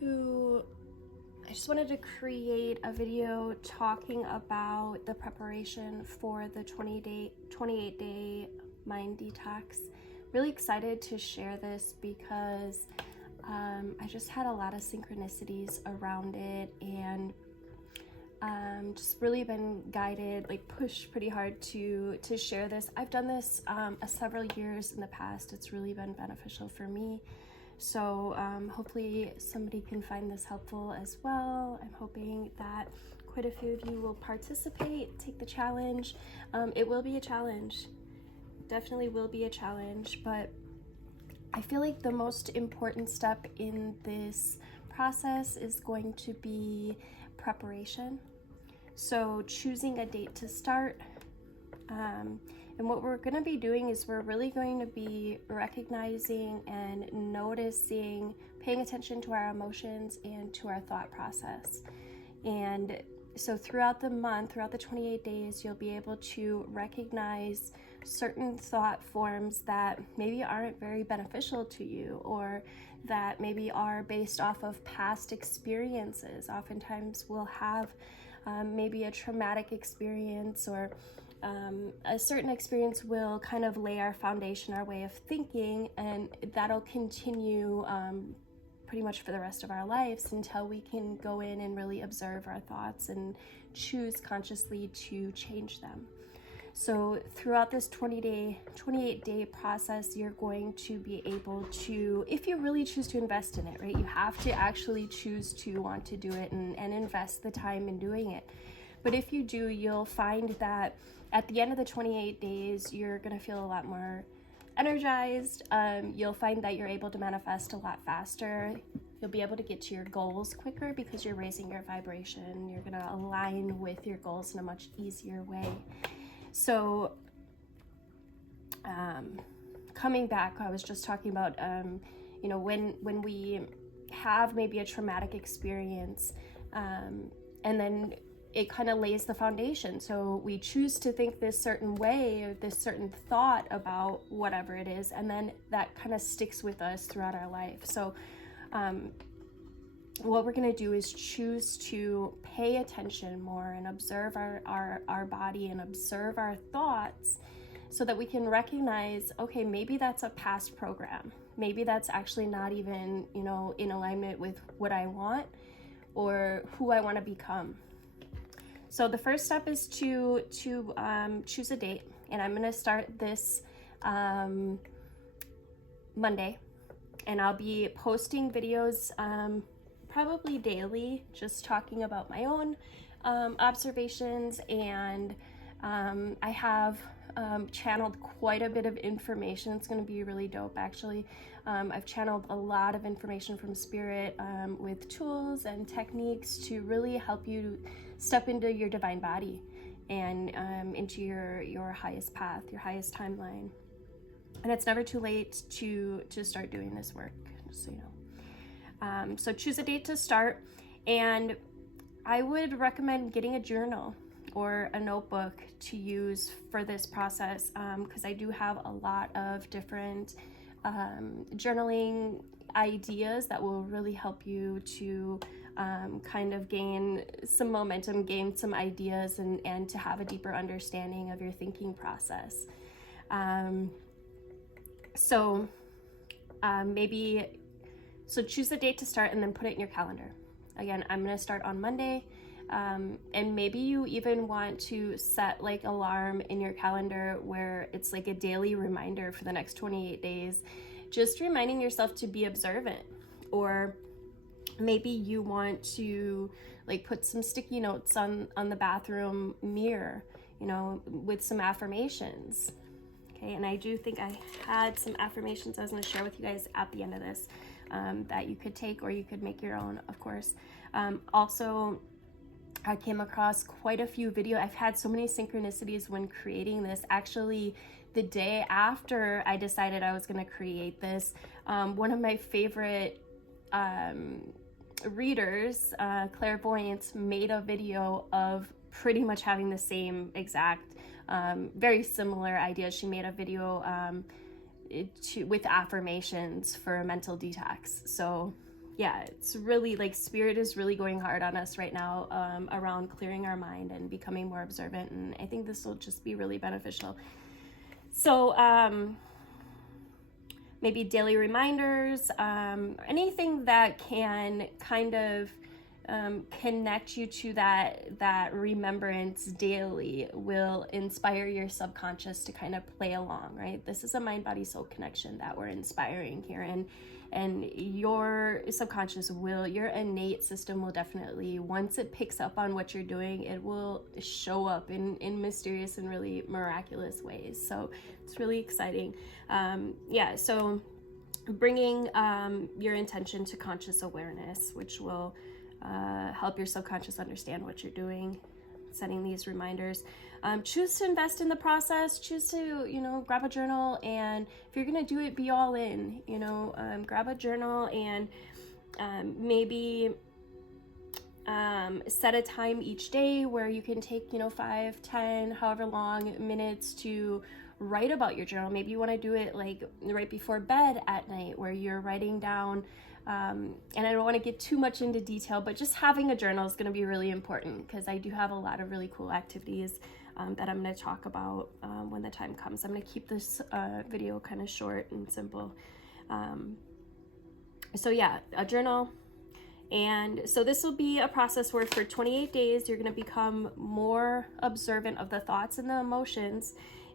just wanted to create a video talking about the preparation for the 28-day mind detox. Really excited to share this because I just had a lot of synchronicities around it, and just really been guided, like pushed pretty hard to share this. I've done this several years in the past. It's really been beneficial for me. So hopefully somebody can find this helpful as well. I'm hoping that quite a few of you will participate, take the challenge. It will be a challenge, definitely will be a challenge, but I feel like the most important step in this process is going to be preparation. So choosing a date to start. And what we're going to be doing is we're really going to be recognizing and noticing, paying attention to our emotions and to our thought process. And so throughout the month, throughout the 28 days, you'll be able to recognize certain thought forms that maybe aren't very beneficial to you, or that maybe are based off of past experiences. Oftentimes we'll have maybe a traumatic experience, or a certain experience will kind of lay our foundation, our way of thinking, and that'll continue pretty much for the rest of our lives until we can go in and really observe our thoughts and choose consciously to change them. So throughout this 28-day process, you're going to be able to, if you really choose to invest in it, right? You have to actually choose to want to do it and invest the time in doing it. But if you do, you'll find that at the end of the 28 days, you're going to feel a lot more energized. You'll find that you're able to manifest a lot faster. You'll be able to get to your goals quicker because you're raising your vibration. You're going to align with your goals in a much easier way. So coming back, I was just talking about, when we have maybe a traumatic experience, and then it kind of lays the foundation. So we choose to think this certain way, or this certain thought about whatever it is, and then that kind of sticks with us throughout our life. So what we're going to do is choose to pay attention more and observe our body and observe our thoughts, so that we can recognize, okay, maybe that's a past program. Maybe that's actually not even, in alignment with what I want or who I want to become. So the first step is to choose a date, and I'm going to start this Monday, and I'll be posting videos probably daily, just talking about my own observations, and I have channeled quite a bit of information. It's going to be really dope, actually. I've channeled a lot of information from Spirit with tools and techniques to really help you step into your divine body and into your highest path, your highest timeline. And it's never too late to start doing this work, just so you know. So choose a date to start, and I would recommend getting a journal or a notebook to use for this process, because I do have a lot of different journaling ideas that will really help you to kind of gain some momentum, gain some ideas, and to have a deeper understanding of your thinking process. So choose the date to start and then put it in your calendar. Again, I'm going to start on Monday. And maybe you even want to set like alarm in your calendar where it's like a daily reminder for the next 28 days, just reminding yourself to be observant. Or maybe you want to like put some sticky notes on the bathroom mirror, with some affirmations. Okay, and I do think I had some affirmations I was going to share with you guys at the end of this that you could take, or you could make your own, of course. Also, I came across quite a few videos. I've had so many synchronicities when creating this. Actually, the day after I decided I was going to create this, one of my favorite readers, clairvoyants, made a video of pretty much having the same exact, very similar ideas. She made a video with affirmations for a mental detox. So yeah, it's really like spirit is really going hard on us right now, around clearing our mind and becoming more observant. And I think this will just be really beneficial. So, maybe daily reminders, anything that can kind of connect you to that remembrance daily will inspire your subconscious to kind of play along, right? This is a mind, body, soul connection that we're inspiring here, and your subconscious will, your innate system will definitely, once it picks up on what you're doing, it will show up in mysterious and really miraculous ways. So it's really exciting. So bringing your intention to conscious awareness, which will help your subconscious understand what you're doing, setting these reminders. Choose to invest in the process, choose to, grab a journal, and if you're gonna do it, be all in, grab a journal and maybe set a time each day where you can take, 5, 10, however long minutes to write about your journal. Maybe you want to do it like right before bed at night, where you're writing down, and I don't want to get too much into detail, but just having a journal is going to be really important, because I do have a lot of really cool activities that I'm going to talk about when the time comes. I'm going to keep this video kind of short and simple. So yeah, a journal. And so this will be a process where for 28 days, you're going to become more observant of the thoughts and the emotions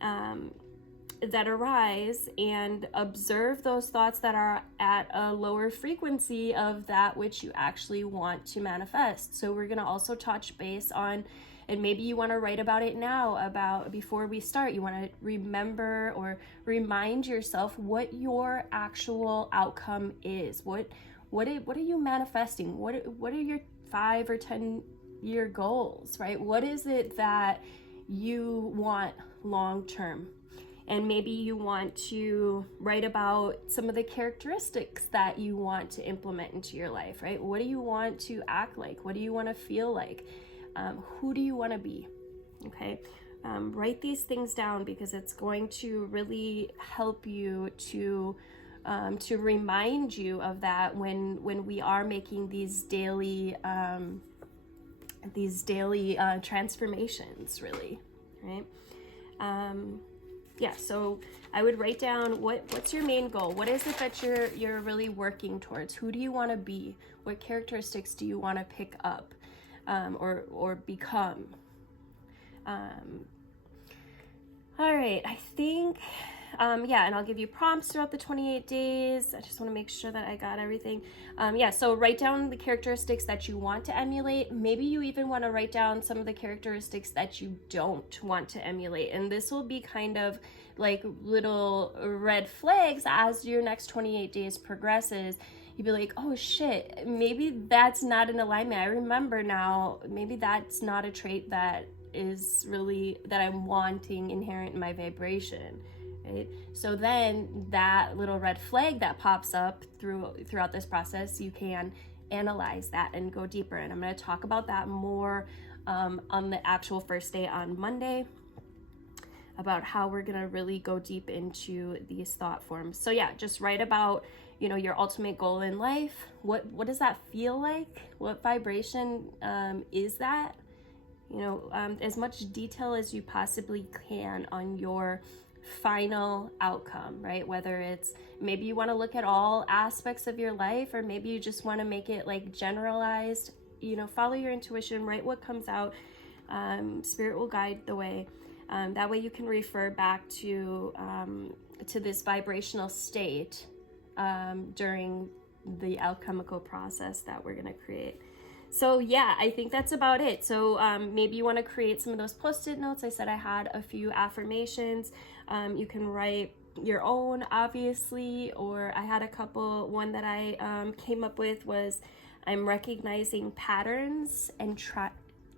that arise, and observe those thoughts that are at a lower frequency of that which you actually want to manifest. So we're going to also touch base on, and maybe you want to write about it now, about before we start, you want to remember or remind yourself what your actual outcome is. What are you manifesting? What are your 5 or 10 year goals, right? What is it that you want long term? And maybe you want to write about some of the characteristics that you want to implement into your life, right? What do you want to act like? What do you want to feel like? Who do you want to be? Okay. Write these things down, because it's going to really help you to remind you of that when we are making these daily transformations, really, right? So I would write down what's your main goal. What is it that you're really working towards? Who do you want to be? What characteristics do you want to pick up or become? All right, I think, and I'll give you prompts throughout the 28 days. I just want to make sure that I got everything. So write down the characteristics that you want to emulate. Maybe you even want to write down some of the characteristics that you don't want to emulate. And this will be kind of like little red flags as your next 28 days progresses. You'd be like, oh shit, maybe that's not in alignment. I remember now, maybe that's not a trait that is really, that I'm wanting inherent in my vibration, right? So then that little red flag that pops up throughout this process, you can analyze that and go deeper. And I'm going to talk about that more on the actual first day on Monday, about how we're going to really go deep into these thought forms. So yeah, just write about, your ultimate goal in life. What does that feel like? What vibration is that? As much detail as you possibly can on your final outcome, right? Whether it's, maybe you want to look at all aspects of your life, or maybe you just want to make it like generalized, follow your intuition, write what comes out. Spirit will guide the way. That way you can refer back to this vibrational state during the alchemical process that we're going to create. So yeah, I think that's about it. So maybe you want to create some of those post-it notes. I said I had a few affirmations. You can write your own, obviously, or I had a couple. One that I came up with was, I'm recognizing patterns and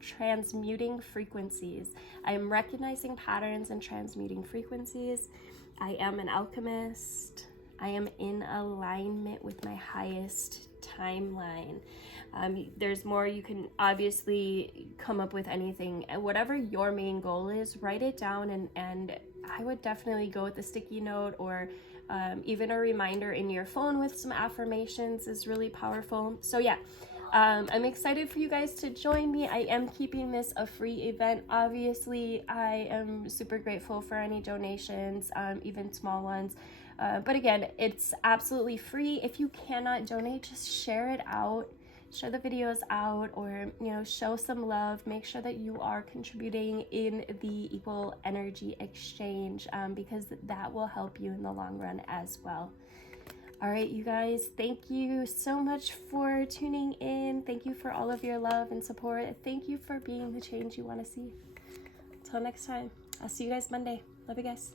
transmuting frequencies. I am recognizing patterns and transmuting frequencies. I am an alchemist. I am in alignment with my highest timeline. There's more. You can obviously come up with anything. Whatever your main goal is, write it down, and I would definitely go with a sticky note or Even a reminder in your phone with some affirmations is really powerful. So yeah, I'm excited for you guys to join me. I am keeping this a free event. Obviously, I am super grateful for any donations, even small ones. But again, it's absolutely free. If you cannot donate, just share it out. Share the videos out, or show some love. Make sure that you are contributing in the equal energy exchange, because that will help you in the long run as well. All right, you guys, thank you so much for tuning in. Thank you for all of your love and support. Thank you for being the change you want to see. Until next time, I'll see you guys Monday. Love you guys.